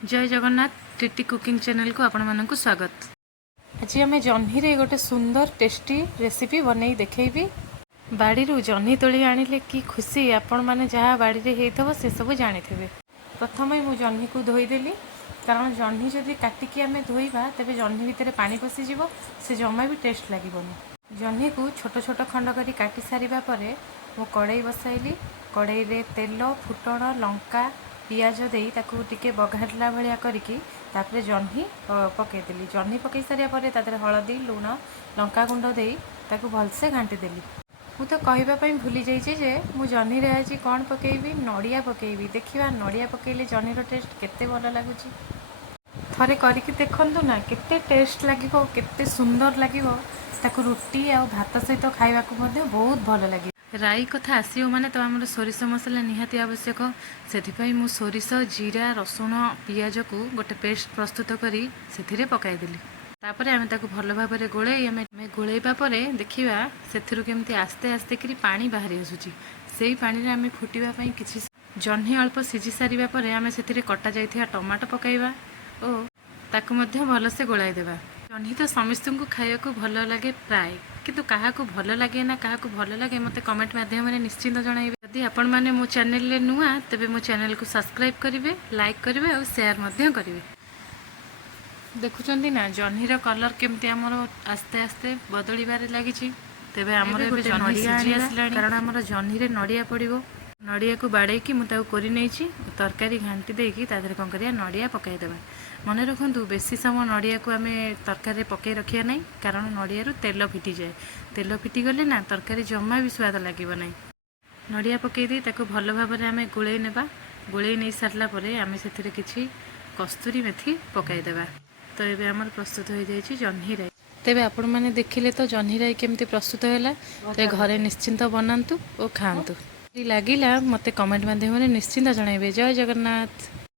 जय Jagannath TT cooking channel को आपण मानक स्वागत। आज आम जह्नी रे गोटे सुंदर टेस्टी रेसिपी बनई देखेबी। बाड़ी जह्नी तोली आनिले कि खुशी आपण माने जहाँ बाड़ी रे हेइथबो से सब जानिथिबे। प्रथम मु जह्नी को धोईदेली कारण जह्नी जदि काटिकी आम धोइबा तेबे जह्नी भितर पानी पशिଯିବ से जमा भी टेस्ट लागबनी। जह्नी को छोट छोट खंड करी काटी सारिबा परे मु कड़ाई बसाइली। कड़ाई रे तेल फुटण लंका पियाज देई ताकू टिके बघारला भलिया करिकी तापरे जह्नी पकेदेली। जह्नी पकई सारिया परे तादरे हळदी लुण लंका गुंड देई ताकू भलसे घांटी देली। मु तो कहबा पई भूली जाइछि जे मु जह्नी रे आज कोन पकेइबी, नड़िया पकेइबी। देखिबा नड़िया पकेइले जह्नी रो टेस्ट केते भल लागुछि। थरे करिकी देखंतु ना केते टेस्ट लागिबो, केते सुंदर लागिबो। ताकू रुटी आ भात सहित खाइबा को मध्ये बहुत भल लागी। राई कथा आसीओ माने तो हमर सोरिष मसला निहाती आवश्यक। सेथिपई मु सोरिष जीरा रसुण पियाज को गोटे पेस्ट प्रस्तुत करी सेथिरे पकाई देली। तापरे आमे ताकू भल भाबरे गोळेई आमे गोळेइबा परे देखिबा सेथिरु केमती आस्ते आस्ते करी पानी बाहरी आसुची। सेई पानी रे आमे फुटिबा पई किछि जह्नी अल्प सिझी सारिबा परे आमे सेथिरे कटा जाइथिया टमाटो पकाइबा ओ ताकू मध्ये भलसे गोळाई देबा। जह्नी तो समिस्तंकु खाइबाकू भल लागे प्राय, किंतु काहाकू भल लागे ना काहाकू भल लागे मते कमेंट माध्यम रे निश्चिंत जणाइबे। यदि आपण माने मो चैनल ले नुआ तबे मो चैनल को सब्सक्राइब करिवे, लाइक करिवे और शेयर मध्ये करिवे। देखुचंदी ना जह्नी रो कलर केमती हमर आस्ते आस्ते बदलिबारे लागिछि। तेबे हमर एबे जह्नी सिझी आसलानी कारण हमर जह्नी रे नड़िया पड़िबो। नड़िया को बाड़ेकी मु ताऊ कोरि नेछि तरकारी घांटी देकी तादरे कोन करिया नड़िया पकाई देबा। मने रखंतु बेसी समय नड़िया को आमे तरकारी पकाई रखिया नै कारण नड़िया रो तेल फिटी जाए। तेल फिटी गले ना तरकारी जम्मा भी स्वाद लागिबो नै। नड़िया पकाई दे ताको भल भाबरे आमे गुळेई नेबा। गुळेई नै सारला परे आमे सेथिरे किछि कस्तूरी मेथी पकाई देबा। तो एबे हमर प्रस्तुत हो जाइछि जह्नी राई। तेबे आपण माने देखिले तो जह्नी राई केमती प्रस्तुत होला। ते घरे निश्चिंत बनांतु ओ खांतु। लागिला मते कमेंट माध्यम रे निश्चिंत जणाइबे। जय जगन्नाथ।